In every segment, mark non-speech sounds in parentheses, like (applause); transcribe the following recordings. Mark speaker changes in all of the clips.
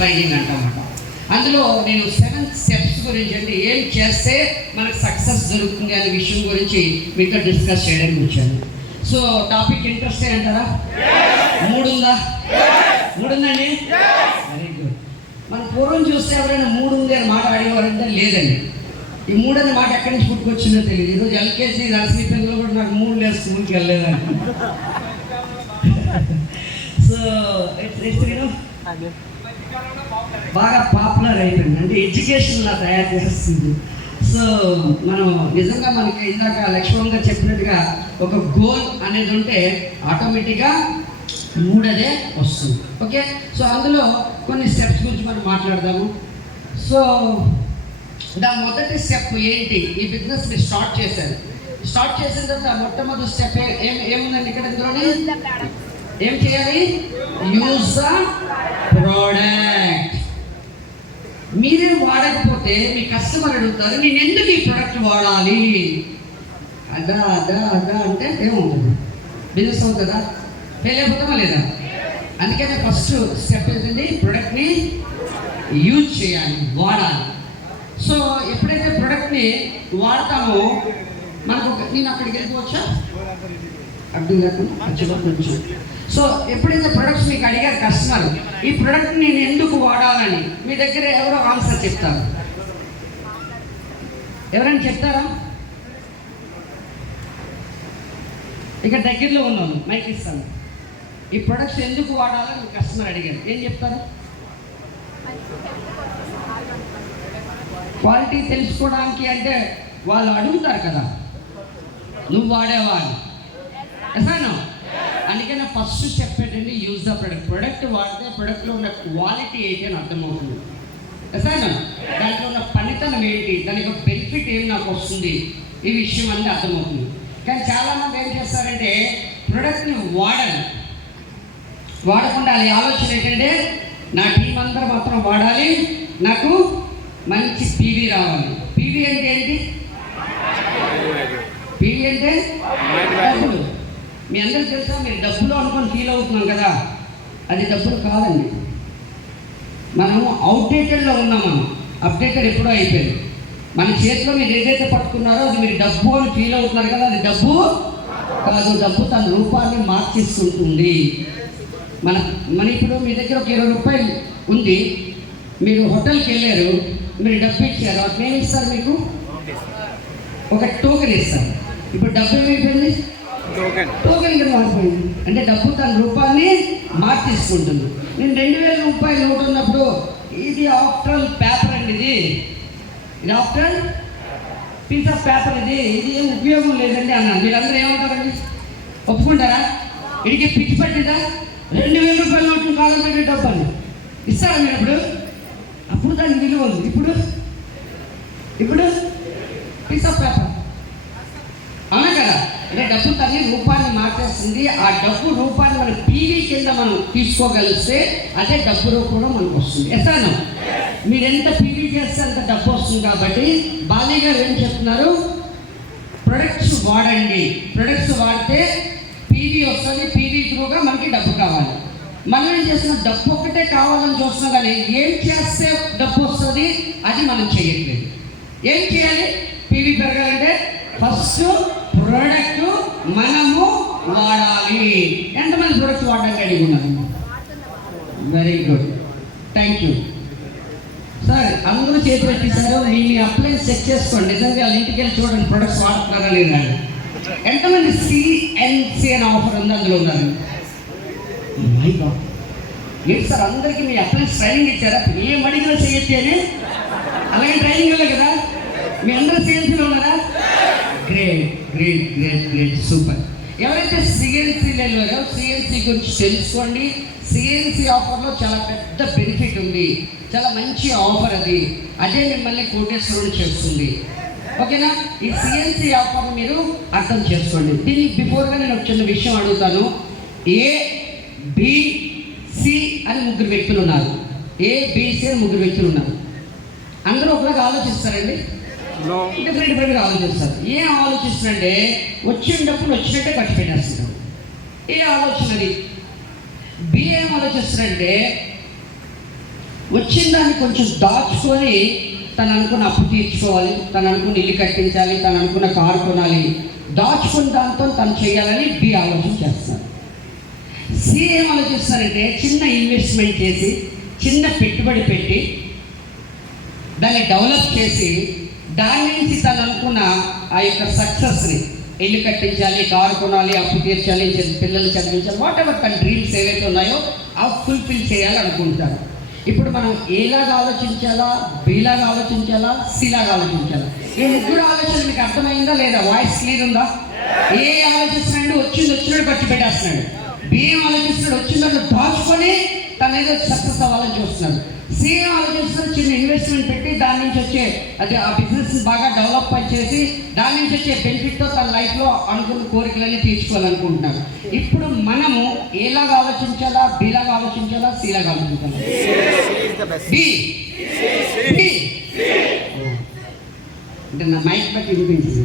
Speaker 1: Training అంటామన్నమాట. అందులో నేను seven steps గురించి అంటే ఏం చేస్తే మనకు సక్సెస్ దొరుకుతుంది అనే విషయం గురించి మీతో డిస్కస్ చేయడానికి వచ్చాను. సో టాపిక్ ఇంట్రెస్ట్ అంటారా? మూడు ఉందా? మూడు ఉందండి వెరీ గుడ్ మన పూర్వం చూస్తే ఎవరైనా మూడు ఉంది అని మాట అడిగేవారంటే లేదండి. ఈ మూడు అనే మాట ఎక్కడి నుంచి పుట్టుకొచ్చిందో తెలియదు. ఈరోజు ఎల్కేజీ నర్సరీ పిల్లలు కూడా నాకు మూడు లేదు స్కూల్కి వెళ్ళలేదండి. (laughs) సో ఇట్స్ బాగా పాపులర్ అయిపోయింది అంటే ఎడ్యుకేషన్లా తయారు చేస్తుంది సో మనం నిజంగా మనకి ఇందాక లక్ష్మణ్ గారు చెప్పినట్టుగా ఒక గోల్ అనేది ఉంటే ఆటోమేటిక్గా మూడదే వస్తుంది. ఓకే సో అందులో కొన్ని స్టెప్స్ గురించి మనం మాట్లాడదాము. సో దా మొదటి స్టెప్ ఏంటి? ఈ బిజినెస్ మీరు స్టార్ట్ చేశారు. స్టార్ట్ చేసిన తర్వాత మొట్టమొదటి స్టెప్ ఏం ఏముందండి ఇక్కడ ఇందులోనే? ఏం చేయాలి? Use the product. మీరే వాడకపోతే మీ కస్టమర్ అడుగుతారు నేను ఎందుకు ఈ ప్రోడక్ట్ వాడాలి? అదా అదా అదా అంటే ఏముంటుంది బిజినెస్ అవుతుందా? ఫెయిల్ అయిపోతామా లేదా? అందుకనే ఫస్ట్ స్టెప్ ఏంటండి ప్రోడక్ట్ని యూజ్ చేయాలి వాడాలి. సో ఎప్పుడైతే ప్రోడక్ట్ని వాడతామో మనకు నేను అక్కడికి వెళ్ళిపోవచ్చా? అర్థం కాకుండా సో ఎప్పుడైతే ప్రొడక్ట్స్ మీకు అడిగారు కస్టమర్ ఈ ప్రొడక్ట్ నేను ఎందుకు వాడాలని మీ దగ్గర ఎవరో ఆన్సర్ చెప్తారు. ఎవరైనా చెప్తారా? ఇక్కడ దగ్గరలో ఉన్నాను మైక్ ఇస్తాను. ఈ ప్రొడక్ట్స్ ఎందుకు వాడాలని కస్టమర్ అడిగారు. ఏం చెప్తారు? క్వాలిటీ తెలుసుకోవడానికి అంటే వాళ్ళు అడుగుతారు కదా నువ్వు వాడేవాడు ఎసానో అందుకని నా ఫస్ట్ చెప్పేటండి యూజ్ ద ప్రొడక్ట్ ప్రొడక్ట్ వాడితే ప్రొడక్ట్లో ఉన్న క్వాలిటీ ఏంటి అని అర్థమవుతుంది. సార్ దాంట్లో ఉన్న పనితనం ఏంటి? దాని యొక్క బెనిఫిట్ ఏం నాకు వస్తుంది? ఈ విషయం అనేది అర్థమవుతుంది. కానీ చాలామంది ఏం చేస్తారంటే ప్రొడక్ట్ని వాడరు వాడకుండా అది ఆలోచన ఏంటంటే నా టీం అందరూ మాత్రం వాడాలి. నాకు మంచి పీవీ రావాలి. పీవీ అంటే ఏంటి పీవీ అంటే డబ్బులు మీ అందరికి తెలుసా? మీరు డబ్బులు అనుకొని ఫీల్ అవుతున్నాం కదా. అది డబ్బులు కాదండి. మనము అవుట్డేటెడ్లో ఉన్నాం మనం. అప్డేటెడ్ ఎప్పుడో అయిపోయింది. మన చేతిలో మీరు ఏదైతే పట్టుకున్నారో అది మీరు డబ్బు అని ఫీల్ అవుతున్నారు కదా అది డబ్బు కాదు డబ్బు తన రూపాన్ని మార్చేస్తుంటుంది. మన మన ఇప్పుడు మీ దగ్గర ఒక ఇరవై రూపాయలు ఉంది. మీరు హోటల్కి వెళ్ళారు మీరు డబ్బు ఇచ్చారు అప్పుడు ఏమి ఇస్తారు మీకు? ఒక టోకెన్ ఇస్తారు. ఇప్పుడు డబ్బు ఏమైపోయింది?
Speaker 2: టోకెన్
Speaker 1: టోకెన్ కింద మారిపోయింది అంటే డబ్బు తన రూపాన్ని మార్చేసుకుంటుంది. నేను రెండు వేల రూపాయలు నోటు ఉన్నప్పుడు ఇది ఆఫ్టర్ పేపర్ అండి ఇది. ఇది ఆఫ్టర్ పీస్ ఆఫ్ పేపర్ ఇది. ఇది ఏం ఉపయోగం లేదండి అన్నాను మీరందరూ ఏమంటారండి? ఒప్పుకుంటారా? ఇడికి పిచ్చి పట్టిందా? రెండు వేల రూపాయల నోట్లు కాలం పెట్టే డబ్బు అని. ఇస్తారా మీరు అప్పుడు అప్పుడు దానికి విలువ ఉంది. ఇప్పుడు? ఇప్పుడు? పీస్ ఆఫ్ పేపర్ డబ్బు తల్లి రూపాన్ని మార్చేస్తుంది. ఆ డబ్బు రూపాన్ని మనం పీవీ కింద మనం తీసుకోగలిస్తే అదే డబ్బు రూపంలో మనకు వస్తుంది. ఎస్తాను మీరు ఎంత పీవీ చేస్తే అంత డబ్బు వస్తుంది కాబట్టి బాలీ గారు ఏం చెప్తున్నారు? ప్రొడక్ట్స్ వాడండి. ప్రొడక్ట్స్ వాడితే పీవీ వస్తుంది. పీవీ త్రూగా మనకి డబ్బు కావాలి. మనం ఏం చేస్తున్నాం? డబ్బు ఒక్కటే కావాలని చూస్తున్నాం కానీ ఏం చేస్తే డబ్బు వస్తుంది? అది మనం చేయట్లేదు. ఏం చేయాలి? పీవీ పెరగాలంటే ఫస్ట్ ప్రోడక్ట్ మనము వాడాలి. ఎంతమంది ప్రొడక్ట్స్ వాడడానికి అడిగి ఉన్నారు? Very good thank you sir అందరూ చేతి పెట్టేశారు. మీ మీ అప్లయన్స్ చెక్ చేసుకోండి. నిజంగా వాళ్ళ ఇంటికి వెళ్ళి చూడండి ప్రొడక్ట్స్ వాడుతున్నారా లేదా ఎంతమంది సిఎన్సి అని ఆఫర్ ఉంది అందులో ఉన్నారు? ఏంటి సార్ అందరికీ మీ అప్లయన్స్ ట్రైనింగ్ ఇచ్చారా? ఏం అడిగినా చేయొచ్చు అని? అలాగే ట్రైనింగ్ ఇవ్వలే కదా? మీ అందరూ సిఎన్సీలో ఉన్నారు. Great great great great super ఎవరైతే సిఎన్సీ వెళ్ళారో సిఎన్సీ గురించి తెలుసుకోండి సిఎన్సీ ఆఫర్లో చాలా పెద్ద బెనిఫిట్ ఉంది. చాలా మంచి ఆఫర్ అది. అదే మిమ్మల్ని కోటేశ్వరుడు చేస్తుంది. ఓకేనా? ఈ సిఎన్సీ ఆఫర్ మీరు అర్థం చేసుకోండి. దీనికి బిఫోర్గా నేను ఒక చిన్న విషయం అడుగుతాను. ఏ బిసి అని ముగ్గురు వ్యక్తులు ఉన్నారు. ఏ బిసి అని ముగ్గురు వ్యక్తులు ఉన్నారు. అందరూ ఒకలాగా ఆలోచిస్తారండి?
Speaker 2: నో.
Speaker 1: డిఫరెంట్ డిఫరెంట్గా ఆలోచిస్తారు ఏం ఆలోచిస్తున్నారంటే వచ్చిన డబ్బులు వచ్చినట్టే ఖర్చు పెట్టేస్తున్నారు ఏ ఆలోచన అది? బి ఏం ఆలోచిస్తున్నారంటే వచ్చిన దాన్ని కొంచెం దాచుకొని తను అనుకున్న అప్పు తీర్చుకోవాలి తను అనుకున్న ఇల్లు కట్టించాలి తను అనుకున్న కారు కొనాలి దాచుకున్న దాంతో తను చేయాలని బి ఆలోచన చేస్తారు సి ఏం ఆలోచిస్తారంటే చిన్న ఇన్వెస్ట్మెంట్ చేసి చిన్న పెట్టుబడి పెట్టి దాన్ని డెవలప్ చేసి దాని నుంచి తను అనుకున్న ఆ యొక్క సక్సెస్ని ఇల్లు కట్టించాలి కారు కొనాలి అప్పు తీర్చాలి చ- పిల్లలు చదివించాలి వాట్ ఎవర్ తన డ్రీమ్స్ ఏవైతే ఉన్నాయో అవి ఫుల్ఫిల్ చేయాలనుకుంటారు ఇప్పుడు మనం ఏలాగా ఆలోచించాలా బీలాగా ఆలోచించాలా సిలాగా ఆలోచించాలా? ఈ ముగ్గురు ఆలోచన మీకు అర్థమైందా లేదా? వాయిస్ క్లియర్ ఉందా? ఏ ఆలోచిస్తున్నాడు వచ్చింది వచ్చినట్టు ఖర్చు పెట్టేస్తున్నాడు. ఏం ఆలోచిస్తున్నాడు వచ్చిందని దాచుకొని అనేది సక్సెస్ అవ్వాలని చూస్తున్నాడు సి ఏం చిన్న ఇన్వెస్ట్మెంట్ పెట్టి దాని నుంచి వచ్చే అది ఆ బిజినెస్ బాగా డెవలప్ చేసి దాని నుంచి వచ్చే బెనిఫిట్తో తన లైఫ్లో అనుకున్న కోరికలన్నీ తీర్చుకోవాలనుకుంటున్నాడు ఇప్పుడు మనము ఏలాగా ఆలోచించాలా బీలాగా ఆలోచించాలా సిలాగా ఆలోచించాలా? బి. బి. అంటే నా మైక్ బట్టి వినిపించింది.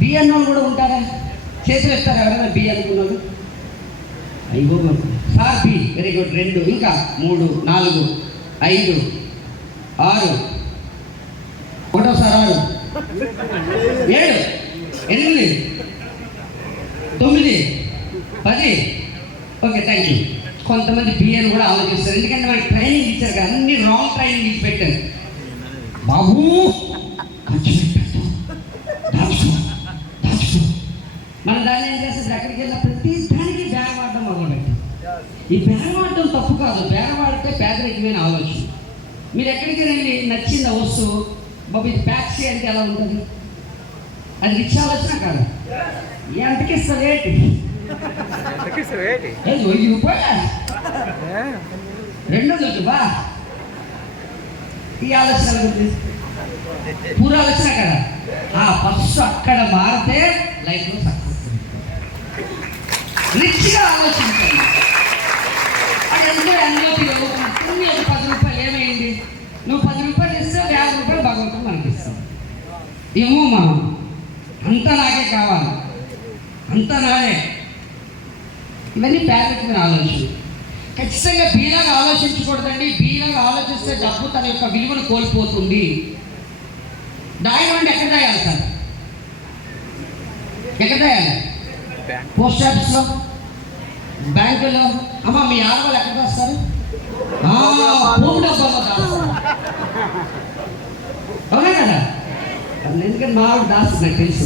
Speaker 1: బి అన్నోళ్ళు కూడా ఉంటారా? చేతులు ఎత్తారా ఎవరైనా బి అనుకున్నారు ఐదు. సార్ బి వెరీ గుడ్ రెండు. ఇంకా మూడు నాలుగు ఐదు ఆరు. ఒకటోసారి ఆరు. ఏడు. ఎనిమిది. తొమ్మిది. పది. ఓకే థ్యాంక్ యూ కొంతమంది బిఏని కూడా ఆలోచిస్తారు. ఎందుకంటే మనకి ట్రైనింగ్ ఇచ్చారు కదా అన్ని రాంగ్ ట్రైనింగ్ ఇచ్చి పెట్టారు. బాబు! మన మనం దాన్ని ఏం చేస్తుంది ఎక్కడికి వెళ్ళిన ఈ బేరం ఆడడం తప్పు కాదు. ఆడితే పేదరికమైన ఆలోచన. మీరు ఎక్కడికి వెళ్ళి నచ్చిన వస్తువు బాబు ఇది ప్యాక్ చేయంటే ఎలా ఉంటుంది? అది రిచ్ ఆలోచన కాదు. ఎంతకి ఇస్తుంది ఏంటి? వెయ్యి రూపాయల? రెండో రోజు బా. ఈ ఆలోచన పూర్వ ఆలోచన కదా? ఆ ఫస్ట్ అక్కడ మారితే లైఫ్లో సక్సెస్. రిచ్గా ఆలోచించండి. ఒక పది రూపాయలు ఏమైంది? నువ్వు పది రూపాయలు ఇస్తే ఒక యాభై రూపాయలు భగవంతుడు మనకి ఏమో మా అంతా నాకే కావాలి. అంతా నాదే ఇవన్నీ పేరెంట్ మీద ఆలోచన. ఖచ్చితంగా బీలాగా ఆలోచించకూడదండి. బీలాగా ఆలోచిస్తే డబ్బు తన యొక్క విలువను కోల్పోతుంది. దాయడం అంటే ఎక్కడ దాయాలి సార్? ఎక్కడ దాయాలి పోస్ట్ ఆఫీస్లో? బ్యాంకులో? అమ్మ మీ ఆడవాళ్ళు ఎక్కడ రాస్తారు? అవునా కదా? అది ఎందుకంటే మా ఆవిడ దాస్తుంది నాకు తెలుసు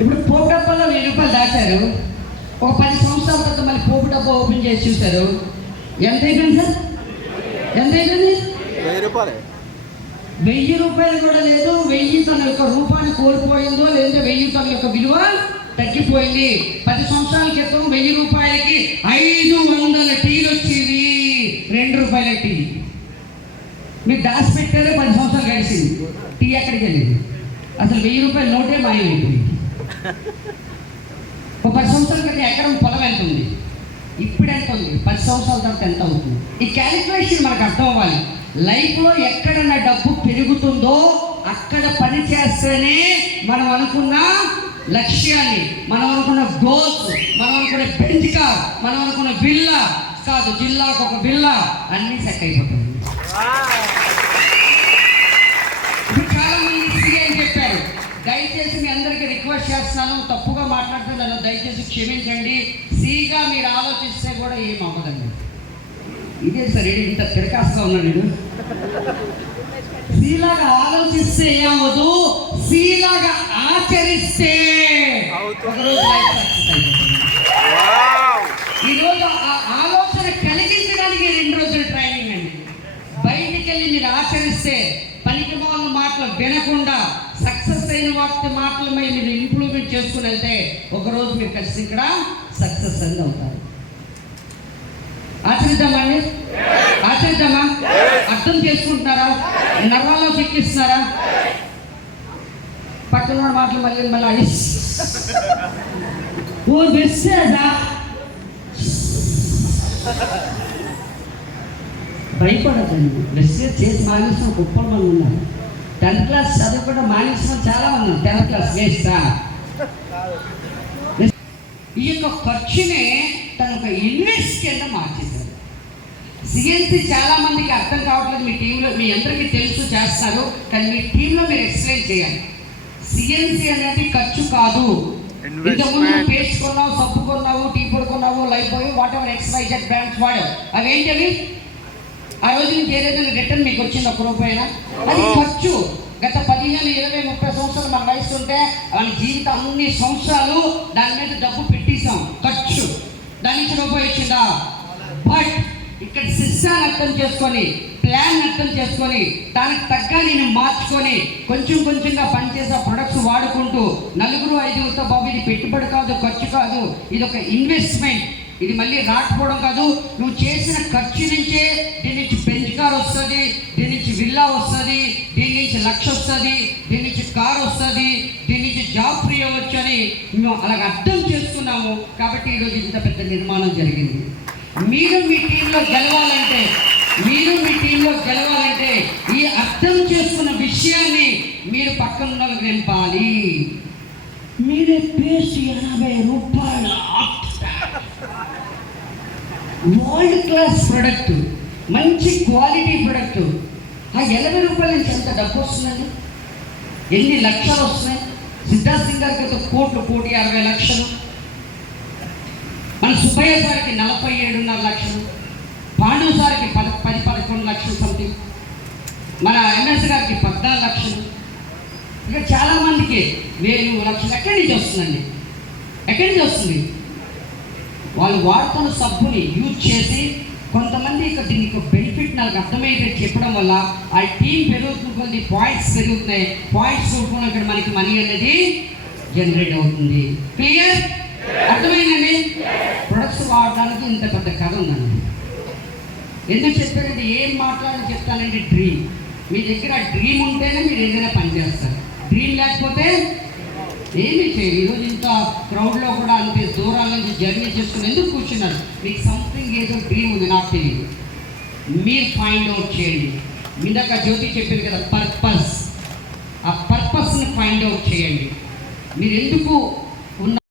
Speaker 1: ఇప్పుడు పోపు డబ్బాలో వెయ్యి రూపాయలు దాచారు. ఒక పది సంవత్సరాల తర్వాత మళ్ళీ పోపు డబ్బా ఓపెన్ చేసి చూశారు. ఎంత అయిపోయింది సార్? ఎంత అయిపోయింది?
Speaker 2: వెయ్యి రూపాయలే.
Speaker 1: వెయ్యి రూపాయలు కూడా లేదు. వెయ్యి తన యొక్క రూపాన్ని కోల్పోయిందో లేదంటే వెయ్యి తన యొక్క విలువ తగ్గిపోయింది. పది సంవత్సరాల క్రితం వెయ్యి రూపాయలకి ఐదు వందల టీలు వచ్చేవి. రెండు రూపాయల టీ. మీరు దాచి పెట్టారే పది సంవత్సరాలు గడిచింది. టీ ఎక్కడికి వెళ్ళింది? అసలు వెయ్యి రూపాయల నోటే మాయమైపోయింది. ఒక పది సంవత్సరాల క్రితం ఎకరం పొలం ఎంత ఉంది? ఇప్పుడు ఎంత ఉంది? పది సంవత్సరాల తర్వాత ఎంత అవుతుంది? ఈ క్యాలిక్యులేషన్ మనకు అర్థం అవ్వాలి. లైఫ్లో ఎక్కడ నా డబ్బు పెరుగుతుందో అక్కడ పని చేస్తేనే మనం అనుకున్న లక్ష్యాన్ని మనం అనుకున్న గోల్స్ మనం అనుకున్న పెంచిక మనం అనుకున్న బిల్లా కాదు జిల్లాకు ఒక బిల్లా అన్ని సెట్ అయిపోతుంది ఇప్పుడు చాలా మంది సీఏ అని చెప్పారు దయచేసి మీ అందరికీ రిక్వెస్ట్ చేస్తున్నాను తప్పుగా మాట్లాడుతున్నాను దయచేసి క్షమించండి. సీగా మీరు ఆలోచిస్తే కూడా ఏం అవ్వదండి. ఇదే సార్ ఏంటి ఇంత తిరకాస్తా ఉన్నాను నేను సీలాగా ఆలోచిస్తే ఏమవదు సీలాగా ఆచరిస్తే ఈరోజు ఆ ఆలోచన కలిగించడానికి రెండు రోజుల ట్రైనింగ్ అండి. బయటికి వెళ్ళి మీరు ఆచరిస్తే పనికి మాల మాటలు వినకుండా సక్సెస్ అయిన వాటి మాటలపై మీరు ఇంప్రూవ్మెంట్ చేసుకుని వెళ్తే ఒకరోజు మీరు ఖచ్చితంగా ఇక్కడ సక్సెస్ అనేది అవుతారు. ఆచరిద్దామా అండి? ఆచరిద్దామా? అర్థం చేసుకుంటున్నారా? నర్వాలో ఎక్కిస్తున్నారా పక్కన మాటలు మళ్ళీ మళ్ళీ ఓ బెస్సేదా భయపడద్దండి బెస్సే చేసి మానేసిన గొప్ప మంది ఉన్నారు. టెన్త్ క్లాస్ చదువు కూడా మానేసిన చాలా మంది ఉన్నారు. టెన్త్ క్లాస్ వేస్తా ఈ యొక్క ఖర్చునే తన ఒక ఇన్వెస్ట్ కింద మార్చేశారు. సిఎన్సి చాలా మందికి అర్థం కావట్లేదు మీ టీంలో మీ అందరికీ తెలుసు చేస్తారు. కానీ మీ టీంలో మీరు ఎక్స్ప్లెయిన్ చేయాలి. సిఎన్సి అనేది ఖర్చు కాదు. ఇంతకుముందు. పేస్ట్ కొన్నావు సబ్బు కొన్నావు టీ పొడి కొన్నావు Lifebuoy whatever X Y Z brands వాడావు. అవి ఏంటి అవి ఆ రోజు నుంచి ఏదైనా రిటర్న్ మీకు వచ్చింది ఒక రూపాయినా అది. ఖర్చు. గత పదిహేను ఇరవై ముప్పై సంవత్సరాలు మన వయసు ఉంటే మన జీవితం అన్ని సంవత్సరాలు దాని మీద డబ్బు పెట్టేశాం. ఖర్చు. దాని నుంచి రూపాయి వచ్చిందా ఇక్కడ అర్థం చేసుకొని ప్లాన్ అర్థం చేసుకొని దానికి తగ్గ నేను మార్చుకొని కొంచెం కొంచెంగా పనిచేసే ప్రొడక్ట్స్ వాడుకుంటూ నలుగురు ఐదుగురితో బాబు ఇది పెట్టుబడి కాదు ఖర్చు కాదు ఇది ఒక ఇన్వెస్ట్మెంట్ ఇది మళ్ళీ రాకపోవడం కాదు నువ్వు చేసిన ఖర్చు నుంచే దీని నుంచి బెంచ్ కార్ వస్తుంది దీని నుంచి విల్లా వస్తుంది దీని నుంచి లక్ష వస్తుంది దీని నుంచి కార్ వస్తుంది దీని నుంచి జాబ్ ఫ్రీ అవ్వచ్చు అని మేము అలాగ అర్థం చేసుకున్నాము కాబట్టి ఈరోజు ఇంత పెద్ద నిర్మాణం జరిగింది. మీరు మీ టీంలో గెలవాలంటే మీరు మీ టీంలో గెలవాలంటే ఈ అర్థం చేసుకున్న విషయాన్ని మీరు పక్కన నింపాలి. మీరే పేసి ఎనభై రూపాయల. వరల్డ్ క్లాస్ ప్రొడక్ట్ మంచి క్వాలిటీ ప్రొడక్ట్ ఆ ఎనభై రూపాయల నుంచి ఎంత డబ్బు వస్తుందండి? ఎన్ని లక్షలు వస్తున్నాయి? సిద్ధార్థ్ సింగ్ గారికి కోట్లు కోటి అరవై లక్షలు. సుబ్బయ్య సార్కి నలభై ఏడున్నర లక్షలు పాండు సార్కి పద పది పదకొండు లక్షలు సంథింగ్ మన ఎంఎస్ గారికి పద్నాలుగు లక్షలు. ఇక చాలా మందికి వేలు లక్షలు ఎక్కడి నుంచి వస్తుందండి? ఎక్కడి నుంచి వస్తుంది? వాళ్ళు వాడుతున్న సబ్బుని యూజ్ చేసి కొంతమంది ఇక దీనికి బెనిఫిట్ నాకు అర్థమయ్యేటట్టు చెప్పడం వల్ల ఆ టీం పెరుగుతున్న కొద్ది పాయింట్స్ పెరుగుతున్నాయి. పాయింట్స్ చూసుకున్న మనకి మనీ అనేది జనరేట్ అవుతుంది. క్లియర్? అర్థమైందండి? ప్రొడక్ట్స్ వాడడానికి ఇంత పెద్ద కథ ఉందండి. ఎందుకు చెప్పారంటే ఏం మాట్లాడని చెప్తానండి డ్రీమ్ మీ దగ్గర డ్రీమ్ ఉంటేనే మీరు ఏదైనా పని చేస్తారు. డ్రీమ్ లేకపోతే ఏమి చేయరు. ఈరోజు ఇంత క్రౌడ్లో కూడా అంతే దూరాల నుంచి జర్నీ చేసుకుని ఎందుకు కూర్చున్నారు? మీకు సంథింగ్ ఏదో డ్రీమ్ ఉంది నాకు తెలియదు. మీరు ఫైండ్ అవుట్ చేయండి. ఇందాక జ్యోతి చెప్పింది కదా పర్పస్ ఆ పర్పస్ని ఫైండ్ అవుట్ చేయండి. మీరు ఎందుకు ఉన్న